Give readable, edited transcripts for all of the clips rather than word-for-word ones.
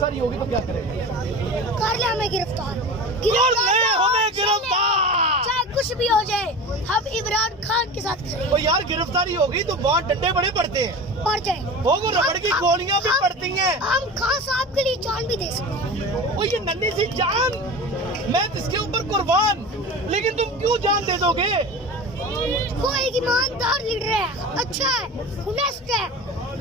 सारी होगी तो क्या करेंगे? कर ले हमें गिरफ्तार, हमें गिरफ्तार। चाहे कुछ भी हो जाए, हम इमरान खान के साथ खड़े तो यार गिरफ्तारी होगी तो वहाँ डंडे बड़े पड़ते हैं, पड़ जाए। वो रबड़ की गोलियां भी पड़ती हैं। हम खान साहब के लिए जान भी दे सकते हैं। वो ये नन्ही सी जान, मैं इसके ऊपर कुर्बान, लेकिन तुम क्यों जान दे दोगे? वो एक ईमानदार लीडर है, अच्छा है, ऑनेस्ट है।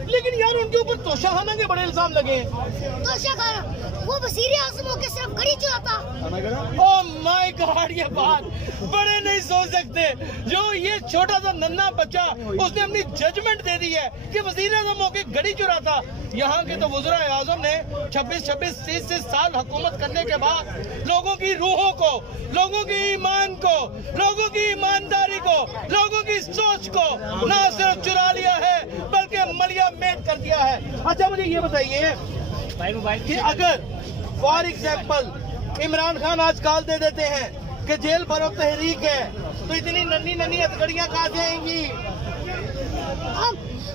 लेकिन यार उनके ऊपर तोशाखाना के बड़े इल्जाम लगे हैं। तो शायद वो वजीर आज़म होकर सिर्फ गड़ी चलाता। ओह माय गॉड, ये बात बड़े नहीं सोच सकते। जो ये छोटा सा नन्हा बच्चा, उसने अपनी जजमेंट दे दी है कि वजीर आज़म होके गड़ी चुराता। यहाँ के तो वज़ीर आज़म ने 26-26 30 साल हुकूमत करने के बाद लोगों की रूहों को, लोगों के ईमान को, लोगों की ईमानदारी को, लोगों की सोच को ना सिर्फ चुरा लिया है बल्कि मलिया मेट कर दिया है। अच्छा मुझे ये बताइए कि अगर फॉर एग्जाम्पल इमरान खान आज कॉल दे देते हैं कि जेल भरो तहरीक है, तो इतनी नन्ही नन्ही हथकड़ियां कहाँ से आएंगी?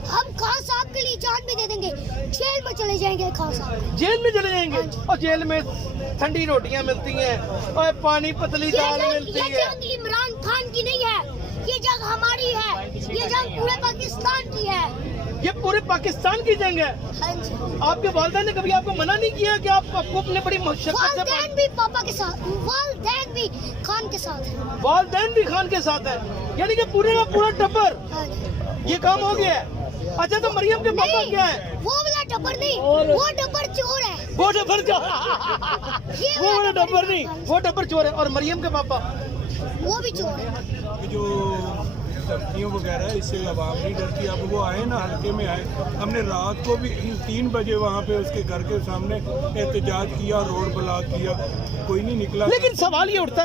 हम खान साहब के लिए जान भी दे देंगे, जेल में चले जाएंगे। खान साहब जेल में चले जाएंगे और जेल में ठंडी रोटियां मिलती हैं और पानी पतली दाल मिलती है। ये जंग इमरान खान की नहीं है, ये जंग हमारी है, ये जंग पूरे पाकिस्तान की है। ये पूरे पाकिस्तान की जंग है। हाँ जी। आपके वालिदैन ने कभी आपको मना नहीं किया कि आपको अपने बड़ी मशक्कत से? वालिदैन भी पापा के साथ, वालिदैन भी खान के साथ है। वालिदैन भी खान के साथ है, यानी कि पूरे का पूरा टब्बर हाँ जी। ये काम हो गया है। अच्छा तो मरियम के पापा क्या है? वो वाला टब्बर नहीं, वो टब्बर चोर है। वो टब्बर वो टब्बर नहीं, वो टब्बर चोर है। और मरियम के पापा वो भी चोर है। जो धमकियों वगैरह है, इससे आवाम नहीं डरती। अब वो आए ना, हल्के में आए। हमने रात को भी 3 बजे वहाँ पे उसके घर के सामने एहतजाज किया, रोड ब्लॉक किया, कोई नहीं निकला। लेकिन सवाल ये उठता है